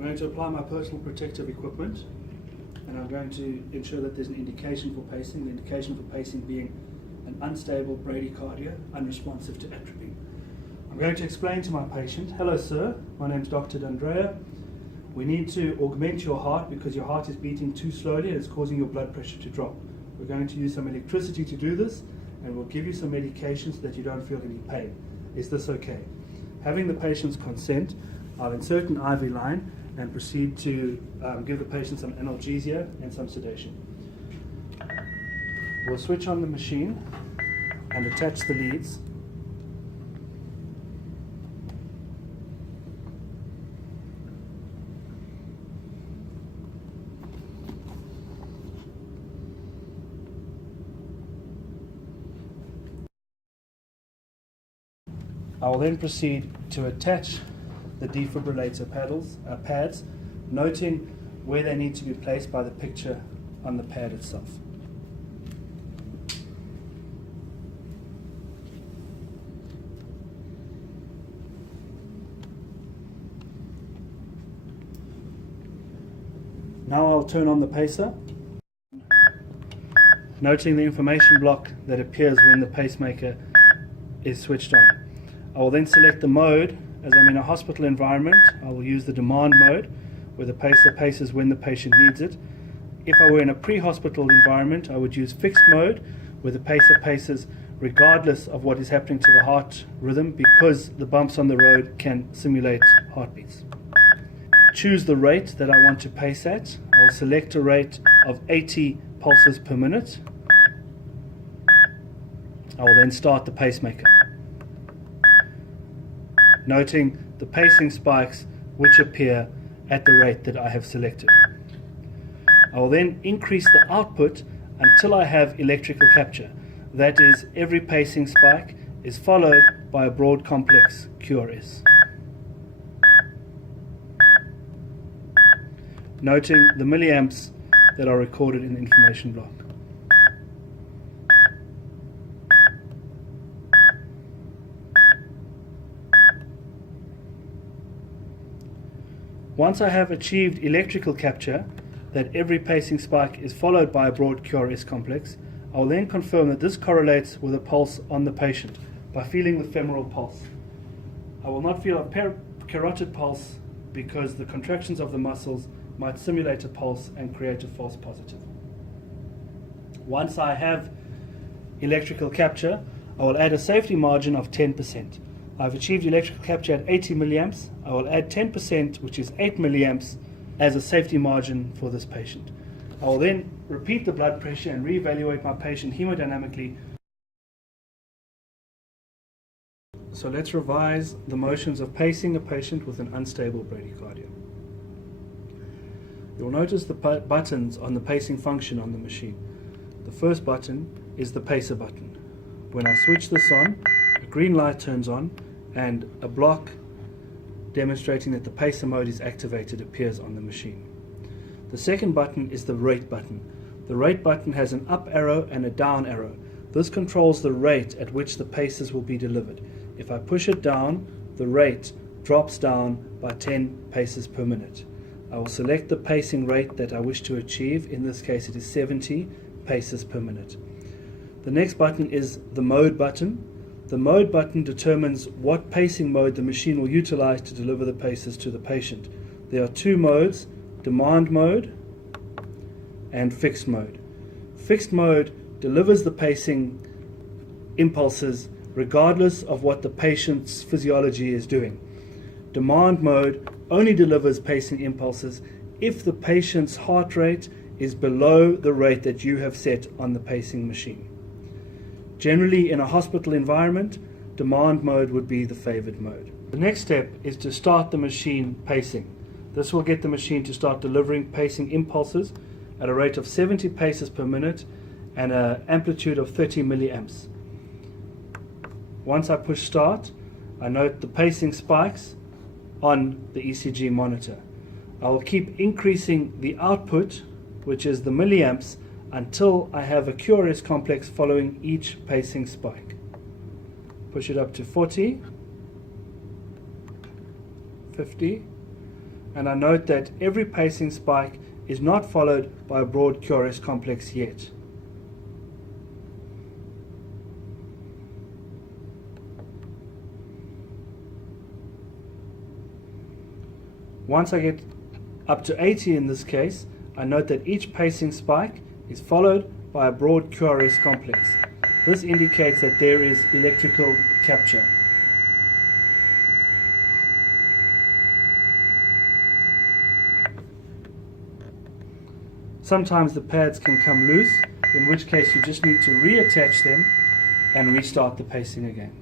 I'm going to apply my personal protective equipment, and I'm going to ensure that there's an indication for pacing, the indication for pacing being an unstable bradycardia, unresponsive to atropine. I'm going to explain to my patient, hello sir, my name's Dr. D'Andrea. We need to augment your heart because your heart is beating too slowly and it's causing your blood pressure to drop. We're going to use some electricity to do this, and we'll give you some medication so that you don't feel any pain. Is this okay? Having the patient's consent, I'll insert an IV line and proceed to give the patient some analgesia and some sedation. We'll switch on the machine and attach the leads. I will then proceed to attach the defibrillator pads, noting where they need to be placed by the picture on the pad itself. Now I'll turn on the pacer, noting the information block that appears when the pacemaker is switched on. I will then select the mode. As I'm in a hospital environment, I will use the demand mode, where the pacer paces when the patient needs it. If I were in a pre-hospital environment, I would use fixed mode, where the pacer paces regardless of what is happening to the heart rhythm, because the bumps on the road can simulate heartbeats. Choose the rate that I want to pace at. I will select a rate of 80 pulses per minute. I will then start the pacemaker, noting the pacing spikes which appear at the rate that I have selected. I will then increase the output until I have electrical capture. That is, every pacing spike is followed by a broad complex QRS. Noting the milliamps that are recorded in the information block. Once I have achieved electrical capture, that every pacing spike is followed by a broad QRS complex, I will then confirm that this correlates with a pulse on the patient by feeling the femoral pulse. I will not feel a carotid pulse because the contractions of the muscles might simulate a pulse and create a false positive. Once I have electrical capture, I will add a safety margin of 10%. I've achieved electrical capture at 80 milliamps. I will add 10%, which is 8 milliamps, as a safety margin for this patient. I will then repeat the blood pressure and reevaluate my patient hemodynamically. So let's revise the motions of pacing a patient with an unstable bradycardia. You'll notice the buttons on the pacing function on the machine. The first button is the pacer button. When I switch this on, a green light turns on and a block demonstrating that the pacer mode is activated appears on the machine. The second button is the rate button. The rate button has an up arrow and a down arrow. This controls the rate at which the paces will be delivered. If I push it down, the rate drops down by 10 paces per minute. I will select the pacing rate that I wish to achieve. In this case it is 70 paces per minute. The next button is the mode button. The mode button determines what pacing mode the machine will utilize to deliver the paces to the patient. There are two modes, demand mode and fixed mode. Fixed mode delivers the pacing impulses regardless of what the patient's physiology is doing. Demand mode only delivers pacing impulses if the patient's heart rate is below the rate that you have set on the pacing machine. Generally, in a hospital environment, demand mode would be the favored mode. The next step is to start the machine pacing. This will get the machine to start delivering pacing impulses at a rate of 70 paces per minute and an amplitude of 30 milliamps. Once I push start, I note the pacing spikes on the ECG monitor. I will keep increasing the output, which is the milliamps, until I have a QRS complex following each pacing spike. Push it up to 40, 50, and I note that every pacing spike is not followed by a broad QRS complex yet. Once I get up to 80 in this case, I note that each pacing spike is followed by a broad QRS complex. This indicates that there is electrical capture. Sometimes the pads can come loose, in which case you just need to reattach them and restart the pacing again.